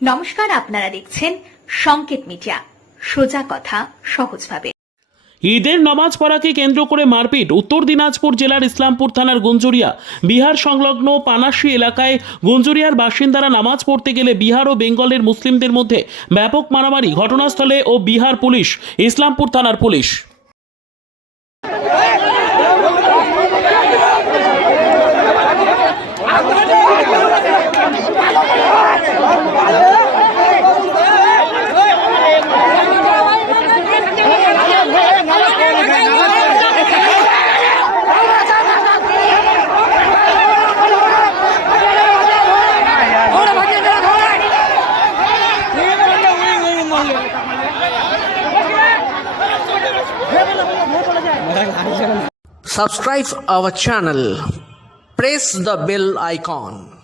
নমস্কার, আপনারা দেখছেন সংকেত মিডিয়া, সোজা কথা সহজভাবে। ঈদের নামাজ পড়াকে কেন্দ্র করে মারপিট। উত্তর দিনাজপুর জেলার ইসলামপুর থানার গুঞ্জুরিয়া বিহার সংলগ্ন পানাশি এলাকায় গুঞ্জুরিয়ার বাসিন্দারা নামাজ পড়তে গেলে বিহার ও বেঙ্গলের মুসলিমদের মধ্যে ব্যাপক মারামারি। ঘটনাস্থলে ও বিহার পুলিশ, ইসলামপুর থানার police. Subscribe our channel. Press the bell icon.